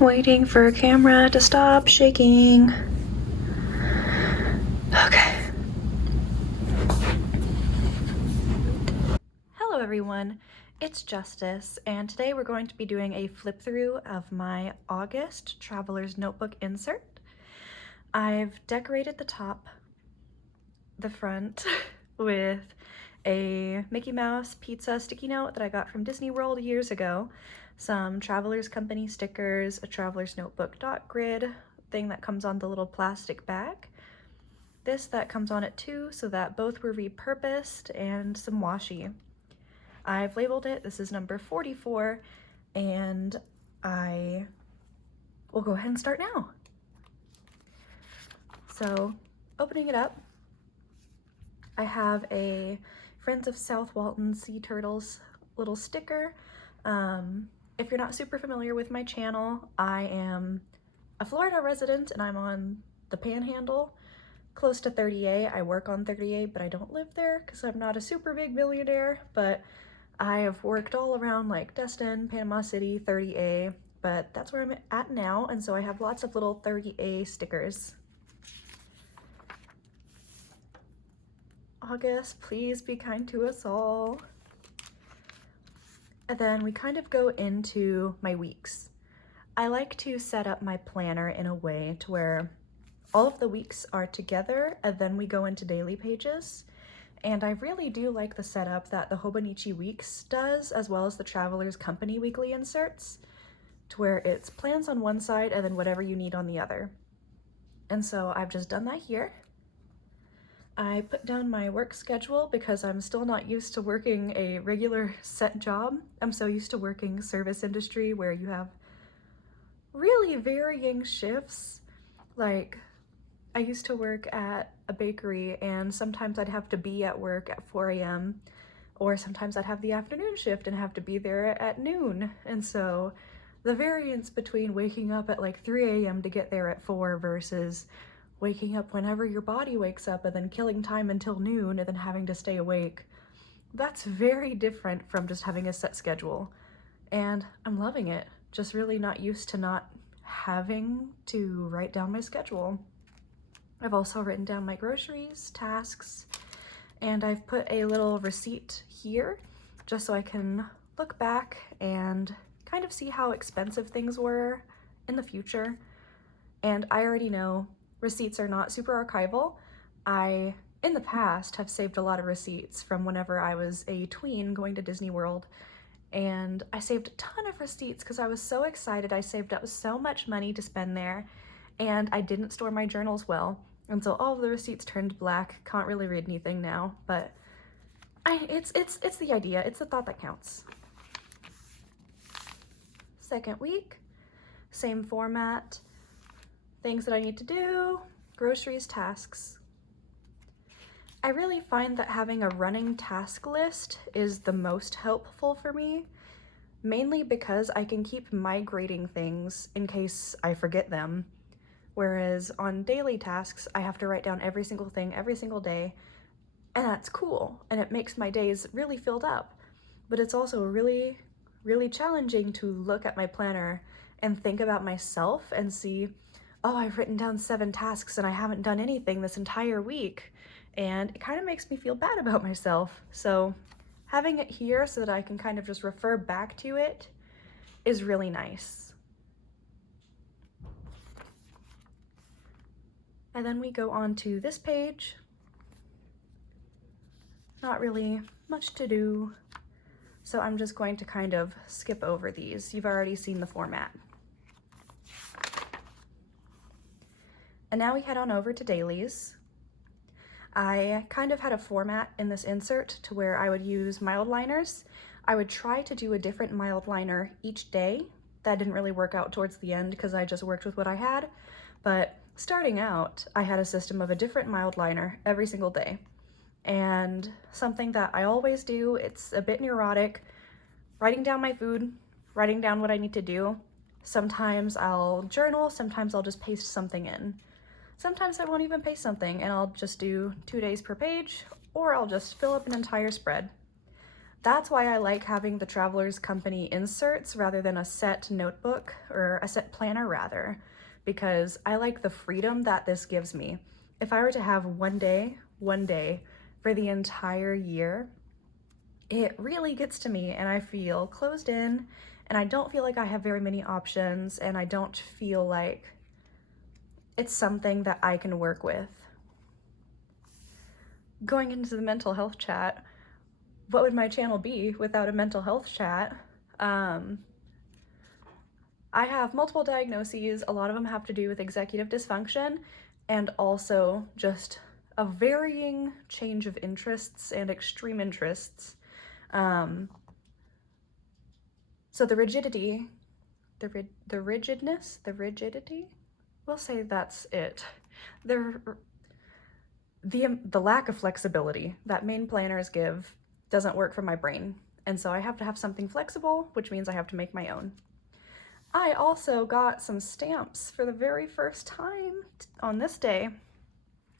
Waiting for camera to stop shaking. Okay. Hello everyone, it's Justice, and today we're going to be doing a flip through of my August Traveler's Notebook insert. I've decorated the top, the front, with a Mickey Mouse pizza sticky note that I got from Disney World years ago, some Travelers Company stickers, a Traveler's Notebook dot grid thing that comes on the little plastic bag, this that comes on it too, so that both were repurposed, and some washi. I've labeled it, this is number 44, and I will go ahead and start now. So, opening it up, I have a Friends of South Walton Sea Turtles little sticker. If you're not super familiar with my channel, I am a Florida resident and I'm on the Panhandle, close to 30A. I work on 30A, but I don't live there because I'm not a super big millionaire, but I have worked all around like Destin, Panama City, 30A, but that's where I'm at now, and so I have lots of little 30A stickers. August, please be kind to us all. And then we kind of go into my weeks. I like to set up my planner in a way to where all of the weeks are together and then we go into daily pages. And I really do like the setup that the Hobonichi Weeks does, as well as the Travelers Company weekly inserts, to where it's plans on one side and then whatever you need on the other. And so I've just done that here. I put down my work schedule because I'm still not used to working a regular set job. I'm so used to working service industry where you have really varying shifts. Like, I used to work at a bakery and sometimes I'd have to be at work at 4 a.m. or sometimes I'd have the afternoon shift and have to be there at noon. And so the variance between waking up at like 3 a.m. to get there at 4 versus waking up whenever your body wakes up and then killing time until noon and then having to stay awake, that's very different from just having a set schedule. And I'm loving it. Just really not used to not having to write down my schedule. I've also written down my groceries, tasks, and I've put a little receipt here just so I can look back and kind of see how expensive things were in the future. And I already know receipts are not super archival. I, in the past, have saved a lot of receipts from whenever I was a tween going to Disney World, and I saved a ton of receipts because I was so excited. I saved up so much money to spend there, and I didn't store my journals well, and so all of the receipts turned black. Can't really read anything now, but it's the idea. It's the thought that counts. Second week, same format. Things that I need to do, groceries, tasks. I really find that having a running task list is the most helpful for me, mainly because I can keep migrating things in case I forget them. Whereas on daily tasks, I have to write down every single thing every single day, and that's cool, and it makes my days really filled up. But it's also really, really challenging to look at my planner and think about myself and see, oh, I've written down 7 tasks and I haven't done anything this entire week. And it kind of makes me feel bad about myself. So having it here so that I can kind of just refer back to it is really nice. And then we go on to this page. Not really much to do, so I'm just going to kind of skip over these. You've already seen the format. And now we head on over to dailies. I kind of had a format in this insert to where I would use mild liners. I would try to do a different mild liner each day. That didn't really work out towards the end because I just worked with what I had. But starting out, I had a system of a different mild liner every single day. And something that I always do, it's a bit neurotic, writing down my food, writing down what I need to do. Sometimes I'll journal, sometimes I'll just paste something in. Sometimes I won't even paste something and I'll just do 2 days per page, or I'll just fill up an entire spread. That's why I like having the Travelers Company inserts rather than a set notebook, or a set planner rather, because I like the freedom that this gives me. If I were to have one day for the entire year, it really gets to me and I feel closed in and I don't feel like I have very many options and I don't feel like it's something that I can work with. Going into the mental health chat, what would my channel be without a mental health chat? I have multiple diagnoses. A lot of them have to do with executive dysfunction and also just a varying change of interests and extreme interests. So the rigidity, the rigidity, we'll say that's it. The lack of flexibility that main planners give doesn't work for my brain. And so I have to have something flexible, which means I have to make my own. I also got some stamps for the very first time on this day.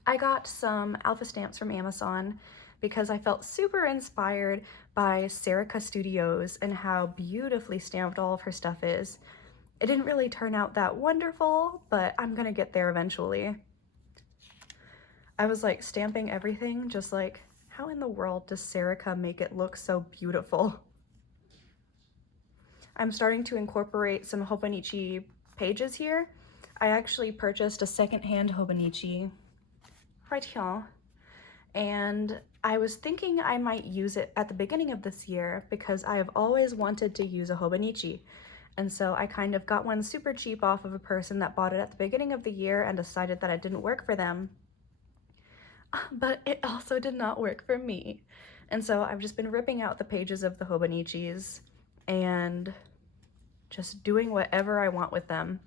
I got some alpha stamps from Amazon because I felt super inspired by Serica Studios and how beautifully stamped all of her stuff is. It didn't really turn out that wonderful, but I'm gonna get there eventually. I was like stamping everything, just like, how in the world does Serica make it look so beautiful? I'm starting to incorporate some Hobonichi pages here. I actually purchased a secondhand Hobonichi right here, and I was thinking I might use it at the beginning of this year because I have always wanted to use a Hobonichi. And so I kind of got one super cheap off of a person that bought it at the beginning of the year and decided that it didn't work for them. But it also did not work for me. And so I've just been ripping out the pages of the Hobonichis and just doing whatever I want with them.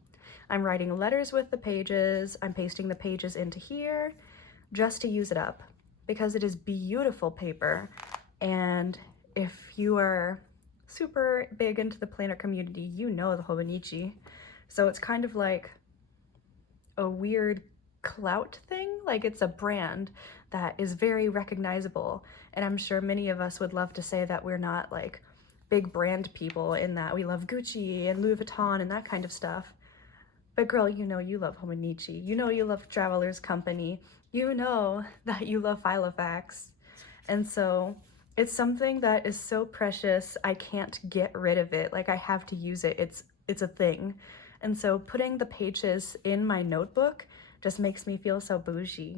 I'm writing letters with the pages, I'm pasting the pages into here just to use it up because it is beautiful paper. And if you are super big into the planner community, you know the Hobonichi. So it's kind of like a weird clout thing, like it's a brand that is very recognizable, and I'm sure many of us would love to say that we're not like big brand people in that we love Gucci and Louis Vuitton and that kind of stuff. But girl, you know you love Hobonichi, you know you love Travelers Company, you know that you love Filofax, and so it's something that is so precious I can't get rid of it. Like I have to use it, it's a thing. And so putting the pages in my notebook just makes me feel so bougie.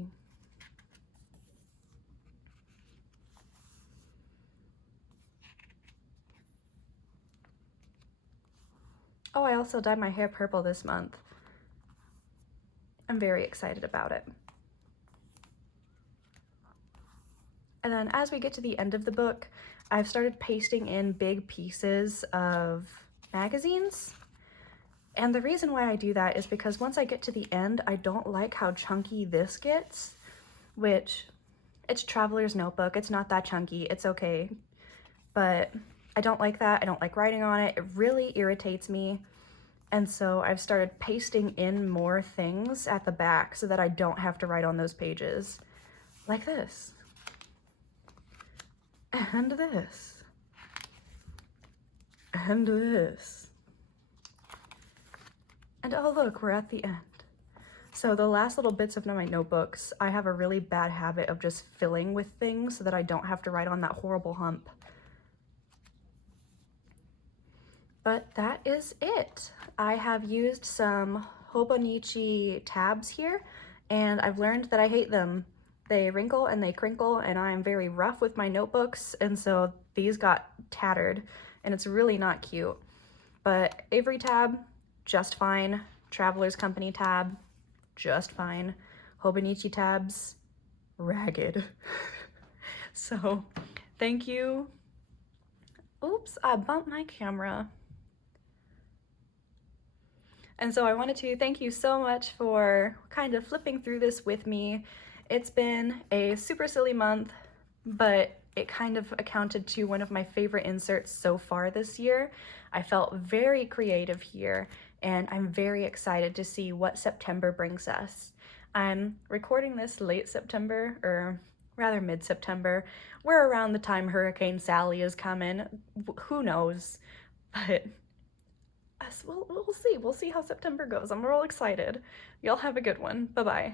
Oh, I also dyed my hair purple this month. I'm very excited about it. And then as we get to the end of the book, I've started pasting in big pieces of magazines. And the reason why I do that is because once I get to the end, I don't like how chunky this gets, which it's Traveler's Notebook. It's not that chunky, it's okay. But I don't like that. I don't like writing on it. It really irritates me. And so I've started pasting in more things at the back so that I don't have to write on those pages. Like this. And this. And this. And oh look, we're at the end. So the last little bits of my notebooks, I have a really bad habit of just filling with things so that I don't have to write on that horrible hump. But that is it. I have used some Hobonichi tabs here, and I've learned that I hate them. They wrinkle and they crinkle, and I'm very rough with my notebooks, and so these got tattered, and it's really not cute. But Avery tab, just fine. Travelers Company tab, just fine. Hobonichi tabs, ragged. So, thank you. Oops, I bumped my camera. And so I wanted to thank you so much for kind of flipping through this with me. It's been a super silly month, but it kind of accounted to one of my favorite inserts so far this year. I felt very creative here, and I'm very excited to see what September brings us. I'm recording this late September, or rather mid-September. We're around the time Hurricane Sally is coming. Who knows? But we'll see. We'll see how September goes. I'm real excited. Y'all have a good one. Bye-bye.